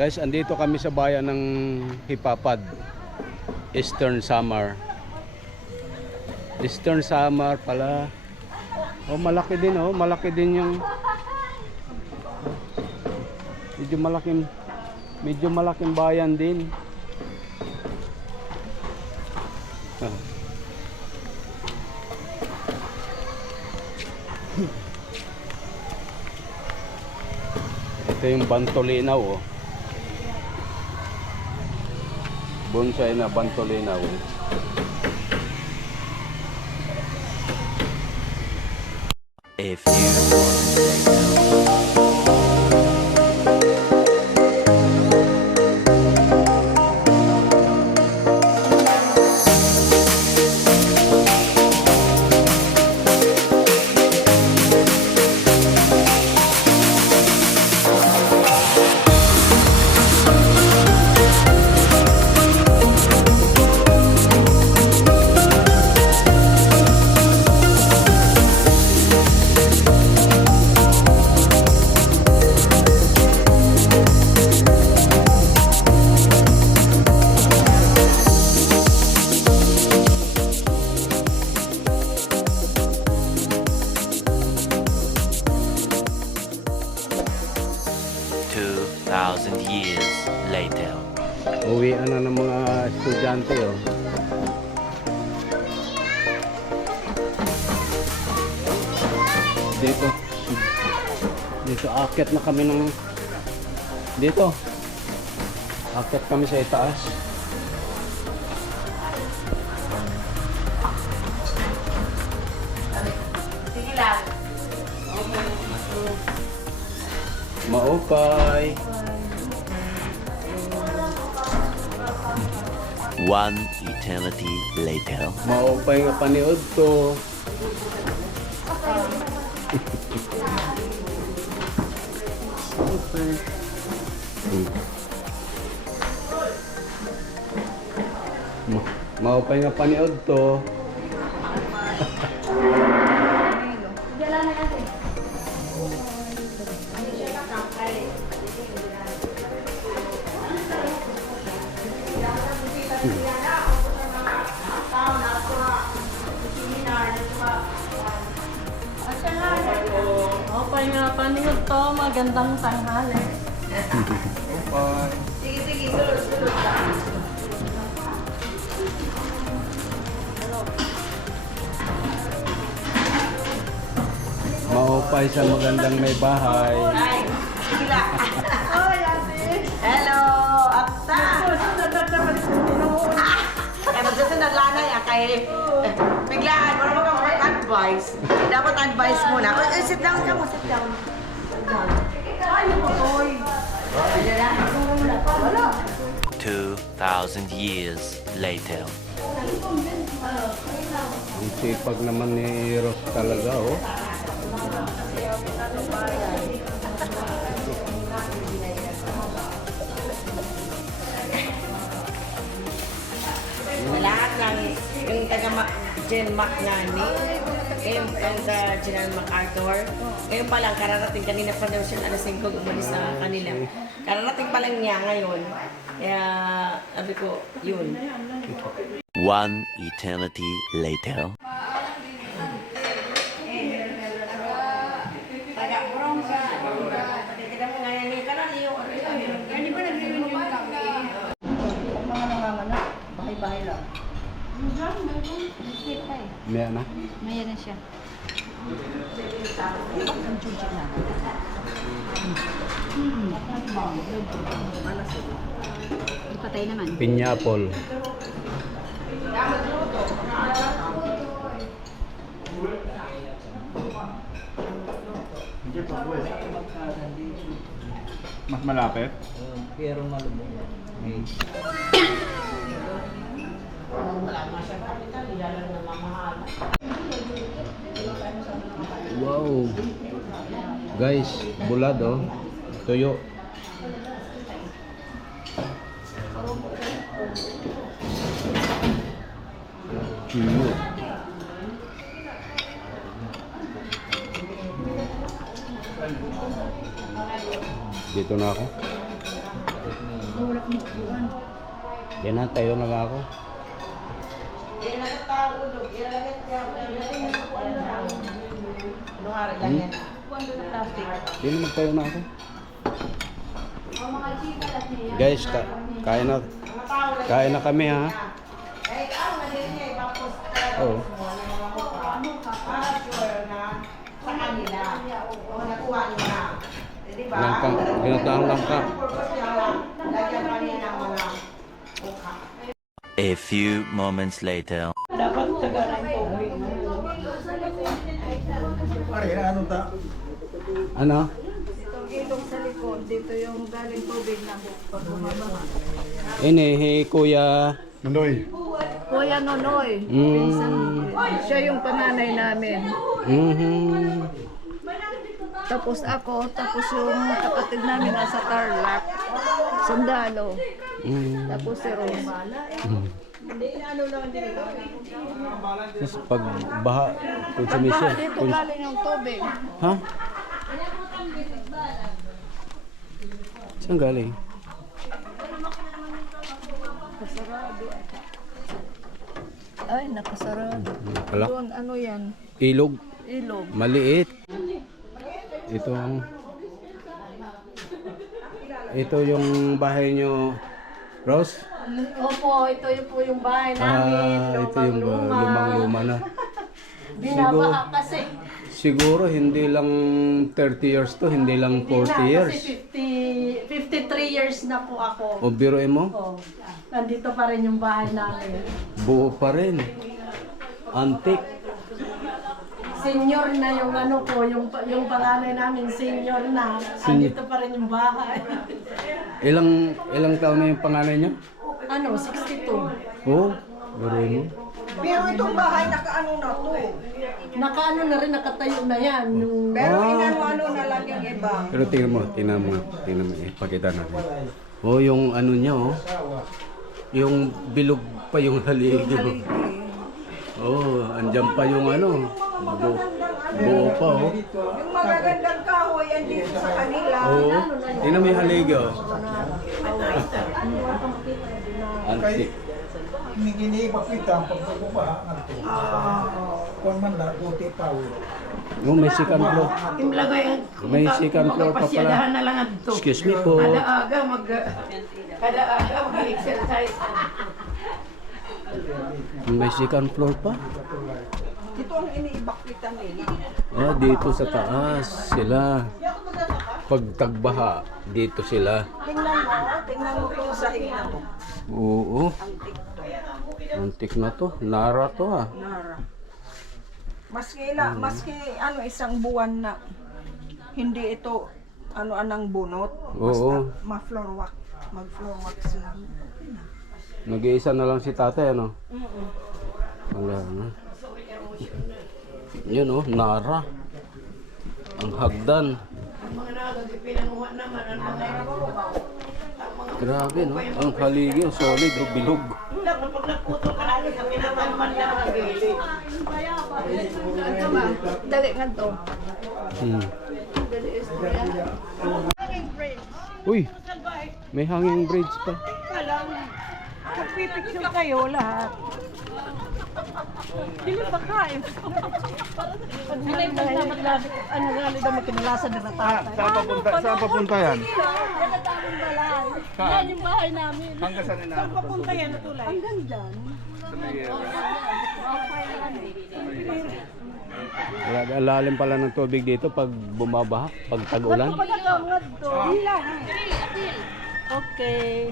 Guys, andito kami sa bayan ng Hipapad. Eastern Samar. Eastern Samar pala. Oh, malaki din oh. Malaki din yung medyo malaking medyo malaking bayan din. Ah. Ito yung Bantolinaw oh. Bonsai na Bantolinaw. Dito. Dito akit na kami ng dito. Akit kami sa itaas. Sige lang. Maupay. One eternity later. Maupay nga paniod to. Ma maupay nga paniod to. Okay nga, paningod to. Magandang tanghali. Sige, sige. Sulod, sulod lang. Maupay sa magandang may bahay. Ay, sige lang. Oy, ate. Hello, Akta. Kaya magsusunod lang na yan kay advice. Dapat advice muna. Oy, oy, sit down ka mo, sit down. Sit down. Ay, oy. Wala. Two thousand years later. Ang sipag naman ni Ros talaga, oh. lahat ng yung taga Jen McNani, yung taga General MacArthur, ngayon pa lang, kararating kanina pa daw siya, alas 5 umalis sa kanila. Kararating pa lang niya ngayon. Kaya, sabi ko, yun. One eternity later. Taga Bronca. Taga mo ngayon ni Karaliyo. Yan, di ba nag-reunion kami? mga nanganganak, bahay-bahay lang. May na. Maya na siya. Ang chuchi na. Ipatay naman. Pinyapol. Mas malapit? Pero malubog. Wow. Guys, bulad oh. Tuyo. Tuyo. Dito na ako. Yan na, tayo na ako. Yan? Hindi na magtayo na ako. Guys, ka kain na. Kain na kami ha. Oo. Para sure na sa kanila. O nakuha niyo na. Di ba? Langkang, ginataang langka. Purpose niya lang, lagyan pa niya ng mga mukha. A few moments later. Ano? Ilong sa likod, dito yung galing tubig na pag bumabaha. Ini, hey, kuya. Mandoy. Kuya Nonoy, Mm. siya yung panganay namin. Mhm. Tapos ako, tapos yung kapatid namin nasa Tarlac, sundalo. Mm. Tapos si Roma. Tapos pag baha. Baha dito galing yung tubig. Ha? Saan galing? Ay, nakasarado. Wala. Doon, ano yan? Ilog. Ilog. Maliit. Ito ang... Ito yung bahay nyo, Rose? Opo, ito yung po yung bahay namin. Ah, ito yung lumang-luma. lumang-luma na. Binabaha kasi. Siguro hindi lang 30 years to, hindi lang 40 years. Kasi 50, 53 years na po ako. O biroin mo, Oh, nandito pa rin yung bahay namin. buo pa rin. Antique. Senior na yung ano ko, yung, yung panganay namin, senior na. Nandito pa rin yung bahay. Ilang ilang taon na yung panganay niya? ano, 62. Oo, biroin mo. Pero itong bahay nakaano na to. Nakaano na rin, nakatayo na yan. Yung, Pero Ah. inano-ano na lang yung iba. Pero tingnan mo, tingnan mo, tingnan mo, eh, pakita natin. Oh, yung ano niya, oh. Yung bilog pa yung haligi. Oh, andyan pa yung ano. Bu buo pa, oh. Yung magagandang kahoy yan dito sa kanila. Oo. Tingnan mo yung haligi, oh. Antique. Hinigini pakita ang pagbubuka ang ito. Kung man na, buti pa. Oh, may second floor. May second floor pa pala. na lang ato. Excuse me po. Kada aga mag kada aga mag-exercise. May second floor pa. Ito ang iniibakita nila. Ah, dito sa taas sila. Pag tagbaha, dito sila. Tingnan mo, tingnan mo itong sahig na to. Oo. Antik to. Antik na to. Nara to ah. Nara. Maski, ila, maski ano, isang buwan na hindi ito ano anang bunot. Oo. Ma-floor wax. Mag-floor wax lang. Nag-iisa na lang si tatay, ano? Wala na. Yun oh, Nara. Ang hagdan. Mga nagagi pinanguha naman ang mga Grabe no. Ang haligi, ang solid, oh, bilog. Ang. Dali nga to. Hmm. Uy, may hanging bridge pa. Magpipicture kayo lahat. Hindi pa kain. Pag hindi pa naman ano gali daw magkinalasan na tatay. Saan papunta, saan papunta yan? Daming balay. Yan yung bahay namin. Hanggang saan na Papunta yan tulay. Hanggang dyan. Grabe, ang lalim pala ng tubig dito pag bumabaha, pag tag-ulan. Pagkakawad to. Okay.